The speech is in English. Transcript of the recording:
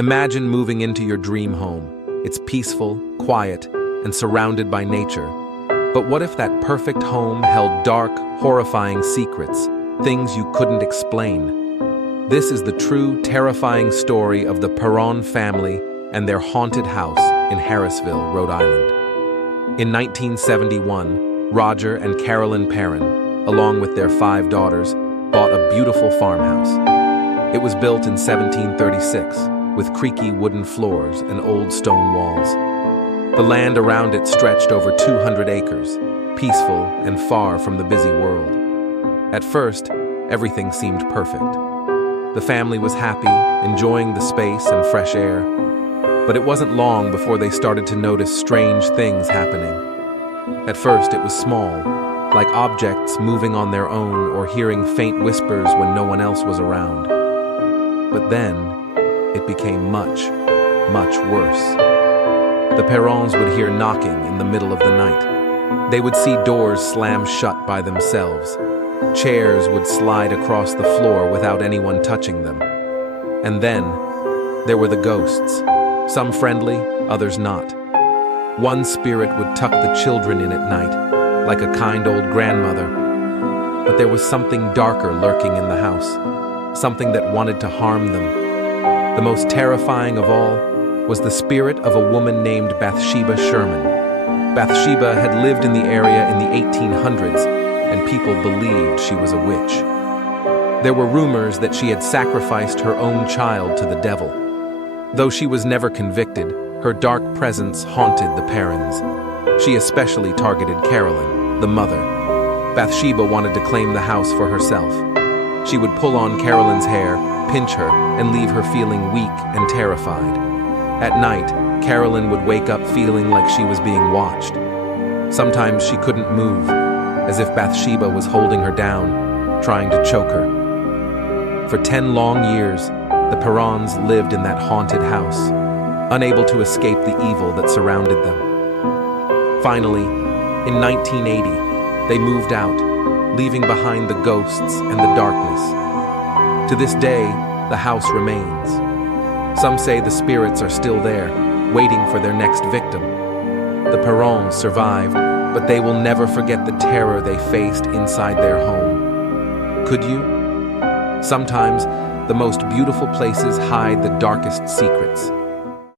Imagine moving into your dream home. It's peaceful, quiet, and surrounded by nature. But what if that perfect home held dark, horrifying secrets, things you couldn't explain? This is the true, terrifying story of the Perron family and their haunted house in Harrisville, Rhode Island. In 1971, Roger and Carolyn Perron, along with their 5 daughters, bought a beautiful farmhouse. It was built in 1736, with creaky wooden floors and old stone walls. The land around it stretched over 200 acres, peaceful and far from the busy world. At first, everything seemed perfect. The family was happy, enjoying the space and fresh air. But it wasn't long before they started to notice strange things happening. At first, it was small, like objects moving on their own or hearing faint whispers when no one else was around. But then, it became much, much worse. The Perrons would hear knocking in the middle of the night. They would see doors slam shut by themselves. Chairs would slide across the floor without anyone touching them. And then, there were the ghosts, some friendly, others not. One spirit would tuck the children in at night, like a kind old grandmother. But there was something darker lurking in the house, something that wanted to harm them. The most terrifying of all was the spirit of a woman named Bathsheba Sherman. Bathsheba had lived in the area in the 1800s, and people believed she was a witch. There were rumors that she had sacrificed her own child to the devil. Though she was never convicted, her dark presence haunted the Perrons. She especially targeted Carolyn, the mother. Bathsheba wanted to claim the house for herself. She would pull on Carolyn's hair, pinch her, and leave her feeling weak and terrified. At night, Carolyn would wake up feeling like she was being watched. Sometimes she couldn't move, as if Bathsheba was holding her down, trying to choke her. For 10 long years, the Perrons lived in that haunted house, unable to escape the evil that surrounded them. Finally, in 1980, they moved out, leaving behind the ghosts and the darkness. To this day, the house remains. Some say the spirits are still there, waiting for their next victim. The Perrons survived, but they will never forget the terror they faced inside their home. Could you? Sometimes, the most beautiful places hide the darkest secrets.